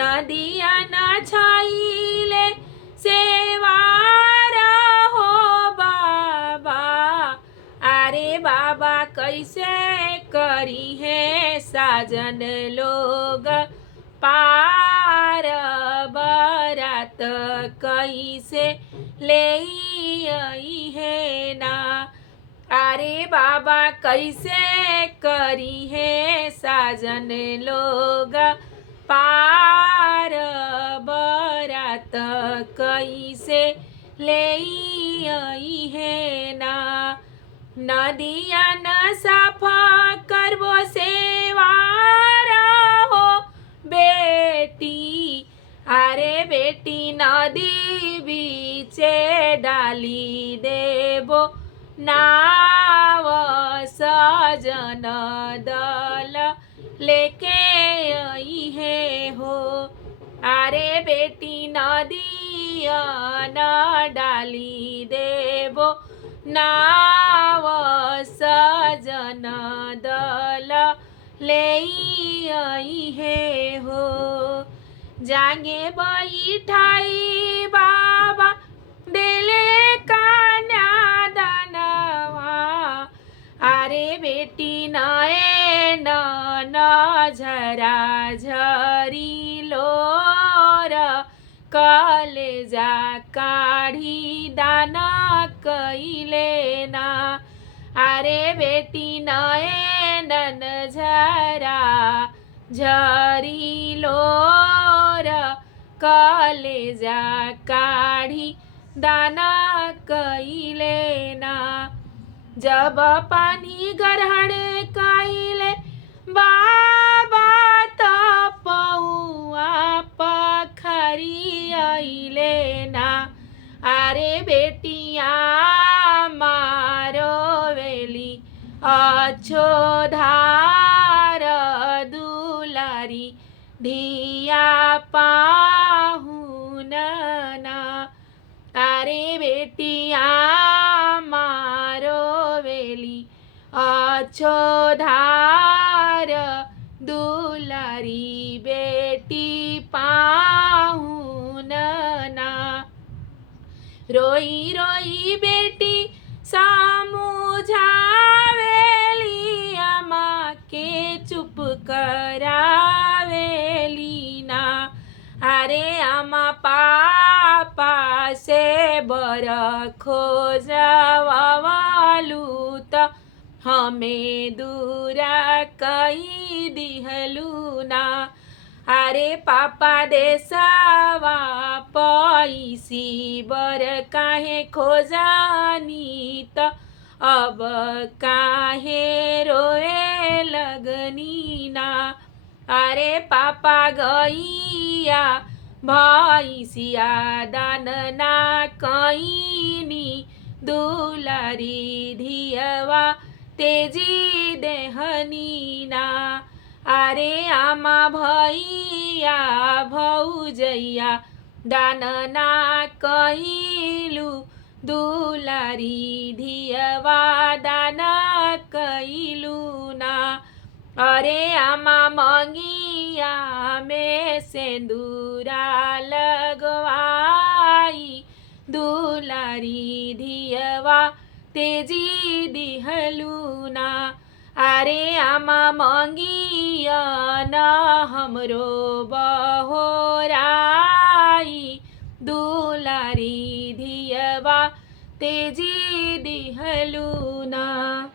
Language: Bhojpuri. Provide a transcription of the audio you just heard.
नदिया न छाइले सेवार हो बाबा। अरे बाबा कैसे करी है साजन लोग पार, बरात कैसे ले आई है ना। अरे बाबा कैसे करी है साजन लोग पार, बरात कैसे ले आई है ना। नदिया न साफा करबो सेवार हो बेटी। अरे बेटी नदी बीचे डाली देबो नाव, सजन दल लेके आई है हो। अरे बेटी नदिया न डाली देबो नाव, सजन दल ले आई है हो। जागे बैठाई बाबा देले कन्या दानवा। अरे बेटी नए न झरा झरी लोर, कलेजा काढ़ी दान कैले ना। अरे बेटी नए नन झरा झरी लोर, कलेजा काढ़ी दान कैले ना। जब पानी ग्रहण कैले बाबा त पौआ पखरी अइले ना। अरे बेटिया मारो वेली अच्छो धार, दुलारी धिया पाहुन ना। अरे बेटिया मारो वेली अच्छो धार, दुलारी बेटी पाहुन ना। रोई रोई बेटी समझावेली अम्मा के चुप करावेली ना। अरे अम्मा पापा से बर खोजवालू त हमें दूरा कई दिहलू ना। अरे पापा देसवा पैसी बर काहे खोजानी त अब काहे रोए लगनी ना। अरे पापा गैया भैसिया दान ना कैनी, दुलारी धियवा तेजी देहनी ना। अरे आमा भैया भौजैया दान ना कैलू, दुलारी धियवा दान कैलू ना। अरे आमा मंगिया में सिंदूरा लगवाई, दुलारी धियवा तेजी दिहलू ना। अरे आमा मंगिया न हमरो बहोराई, दुलारी धियवा तेजी दिहलू ना।